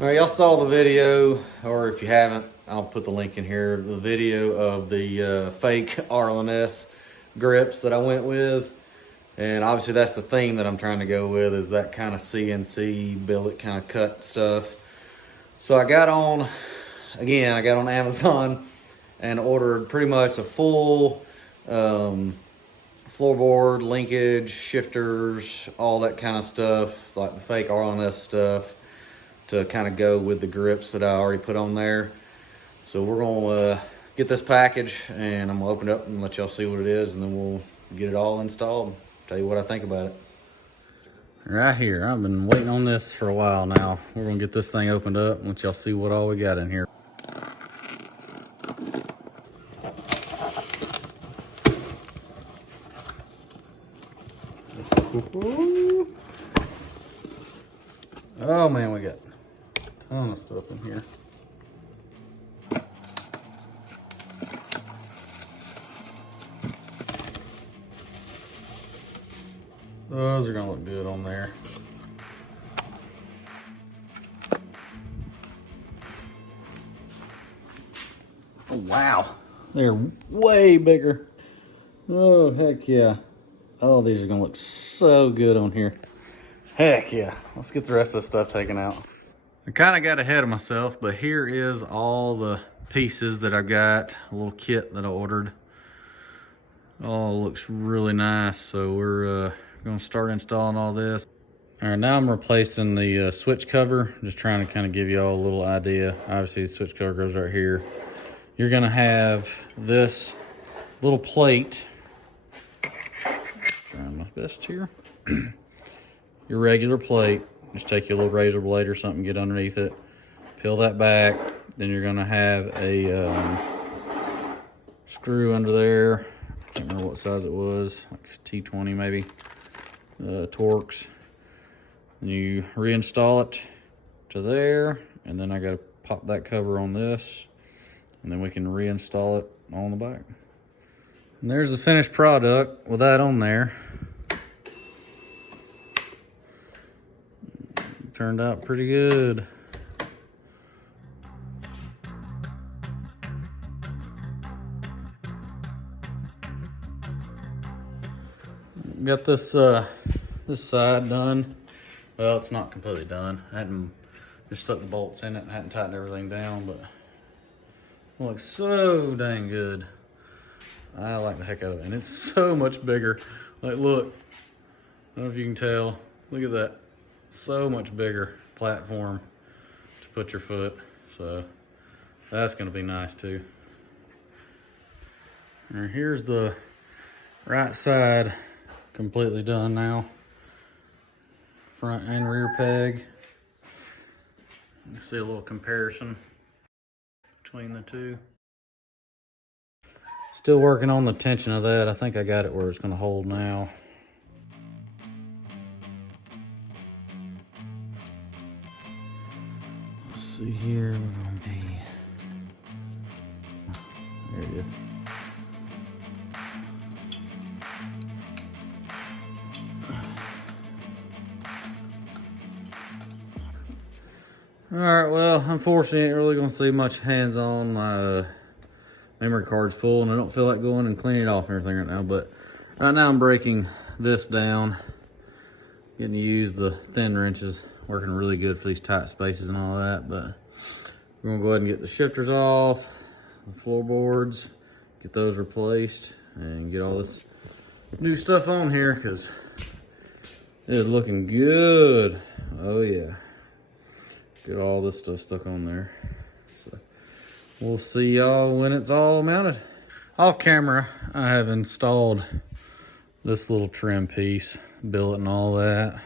All right, y'all saw the video, or if you haven't, I'll put the link in here. The video of the fake Arlen Ness grips that I went with. And obviously that's the theme that I'm trying to go with, is that kind of CNC billet kind of cut stuff. So I got on Amazon and ordered pretty much a full floorboard, linkage, shifters, all that kind of stuff, like the fake Arlen Ness stuff, to kind of go with the grips that I already put on there. So we're gonna get this package and I'm gonna open it up and let y'all see what it is, and then we'll get it all installed. Tell you what I think about it. Right here, I've been waiting on this for a while now. We're gonna get this thing opened up and let y'all see what all we got in here. Oh man, we got a ton of stuff in here. Those are gonna look good on there. Oh wow, they're way bigger. Oh heck yeah. Oh, these are gonna look so good on here. Heck yeah. Let's get the rest of this stuff taken out. I kind of got ahead of myself, but here is all the pieces that I've got, a little kit that I ordered. Oh, looks really nice. So we're gonna start installing all this. All right, now I'm replacing the switch cover. Just trying to kind of give you all a little idea. Obviously the switch cover goes right here. You're gonna have this little plate. Trying my best here. Your regular plate. Just take your little razor blade or something, get underneath it, peel that back. Then you're gonna have a screw under there. I can't remember what size it was, like T20 maybe, Torx. And you reinstall it to there, and then I gotta pop that cover on this, and then we can reinstall it on the back. And there's the finished product with that on there. Turned out pretty good. Got this this side done. Well, it's not completely done. I hadn't just stuck the bolts in it and hadn't tightened everything down, but it looks so dang good. I like the heck out of it, and it's so much bigger. Like, look, I don't know if you can tell. Look at that. So much bigger platform to put your foot. So that's gonna be nice too. And here's the right side completely done now. Front and rear peg. You see a little comparison between the two. Still working on the tension of that. I think I got it where it's gonna hold now. Let's see here, we're gonna be, there it is. All right, well, unfortunately, you ain't really gonna see much hands-on. Memory card's full, and I don't feel like going and cleaning it off and everything right now, but right now I'm breaking this down, getting to use the thin wrenches, working really good for these tight spaces and all that. But we're gonna go ahead and get the shifters off, the floorboards, get those replaced, and get all this new stuff on here, because it is looking good. Oh yeah. Get all this stuff stuck on there. So we'll see y'all when it's all mounted. Off camera, I have installed this little trim piece, billet and all that.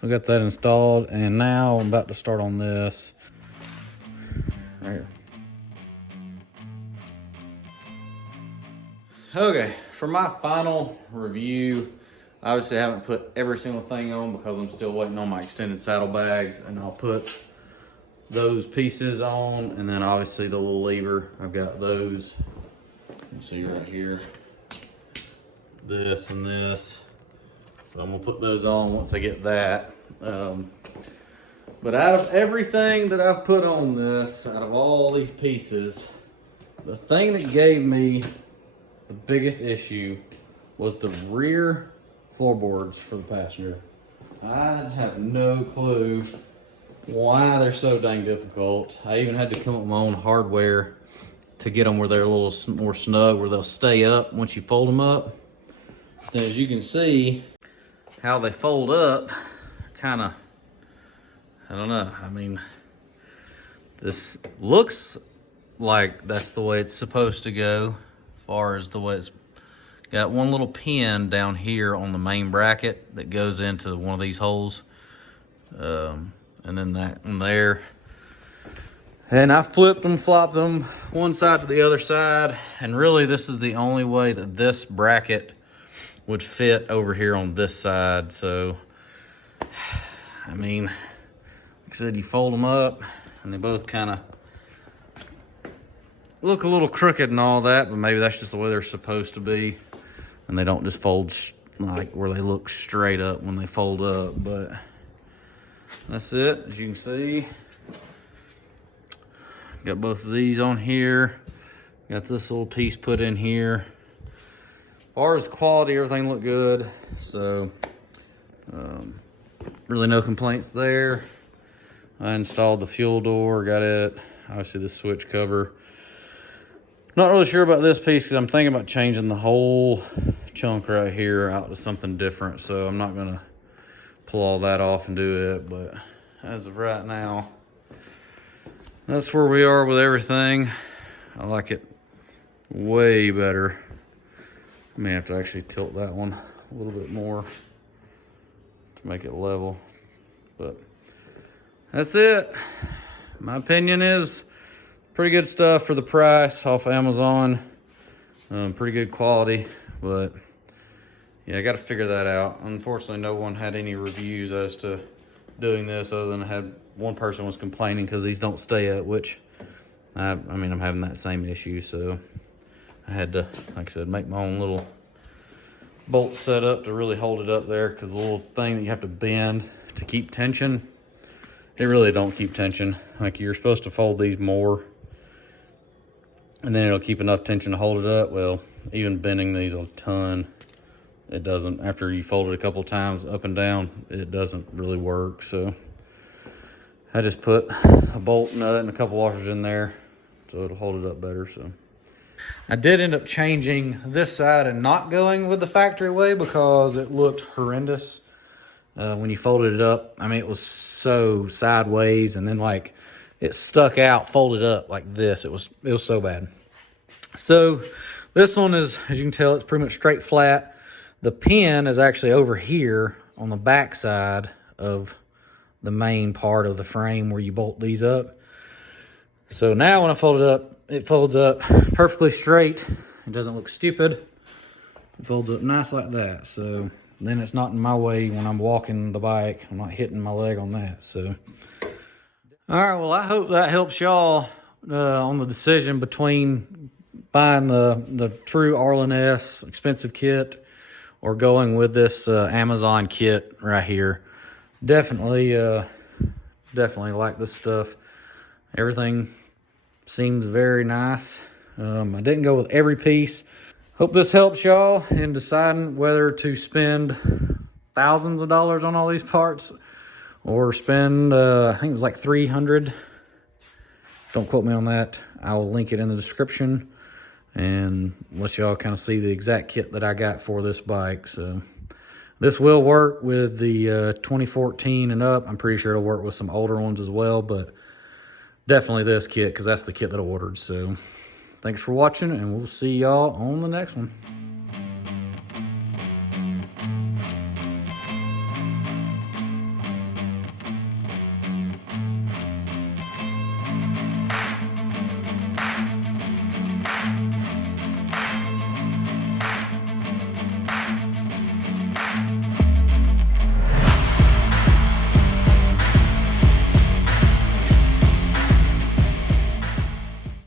So I got that installed, and now I'm about to start on this right here. Okay, for my final review, obviously I haven't put every single thing on because I'm still waiting on my extended saddlebags, and I'll put those pieces on, and then obviously the little lever, I've got those. You can see right here, this and this. So I'm gonna put those on once I get that. But out of everything that I've put on this, out of all these pieces, the thing that gave me the biggest issue was the rear floorboards for the passenger. I have no clue why they're so dang difficult. I even had to come up with my own hardware to get them where they're a little more snug, where they'll stay up once you fold them up. Then as you can see, how they fold up, kind of, I don't know. I mean, this looks like that's the way it's supposed to go, as far as the way it's got one little pin down here on the main bracket that goes into one of these holes. And then that in there. And I flipped them, flopped them one side to the other side. And really this is the only way that this bracket would fit over here on this side. So, I mean, like I said, you fold them up and they both kind of look a little crooked and all that, but maybe that's just the way they're supposed to be. And they don't just fold like where they look straight up when they fold up, but that's it. As you can see, got both of these on here. Got this little piece put in here. As far as quality, everything looked good. So, really no complaints there. I installed the fuel door, got it. Obviously the switch cover. Not really sure about this piece because I'm thinking about changing the whole chunk right here out to something different. So I'm not gonna pull all that off and do it, but as of right now, that's where we are with everything. I like it way better. I may have to actually tilt that one a little bit more to make it level, but that's it. My opinion is pretty good stuff for the price off Amazon. Pretty good quality, but yeah, I got to figure that out. Unfortunately, no one had any reviews as to doing this other than I had one person was complaining because these don't stay up, which I mean, I'm having that same issue. So I had to, like I said, make my own little bolt setup to really hold it up there, because the little thing that you have to bend to keep tension, it really don't keep tension. Like, you're supposed to fold these more and then it'll keep enough tension to hold it up. Well, even bending these a ton, it doesn't. After you fold it a couple times up and down, it doesn't really work. So I just put a bolt nut and a couple washers in there so it'll hold it up better. So I did end up changing this side and not going with the factory way because it looked horrendous when you folded it up. I mean, it was so sideways, and then like it stuck out folded up like this. It was so bad. So this one is, as you can tell, it's pretty much straight flat. The pin is actually over here on the back side of the main part of the frame where you bolt these up. So now when I fold it up, it folds up perfectly straight. It doesn't look stupid. It folds up nice like that. So then it's not in my way when I'm walking the bike. I'm not hitting my leg on that. So, all right, well, I hope that helps y'all on the decision between buying the true Arlen Ness expensive kit or going with this Amazon kit right here. Definitely like this stuff. Everything seems very nice. I didn't go with every piece. Hope this helps y'all in deciding whether to spend thousands of dollars on all these parts or spend, I think it was like $300. Don't quote me on that. I will link it in the description and let y'all kind of see the exact kit that I got for this bike. So this will work with the 2014 and up. I'm pretty sure it'll work with some older ones as well, but definitely this kit because that's the kit that I ordered. So thanks for watching, and we'll see y'all on the next one.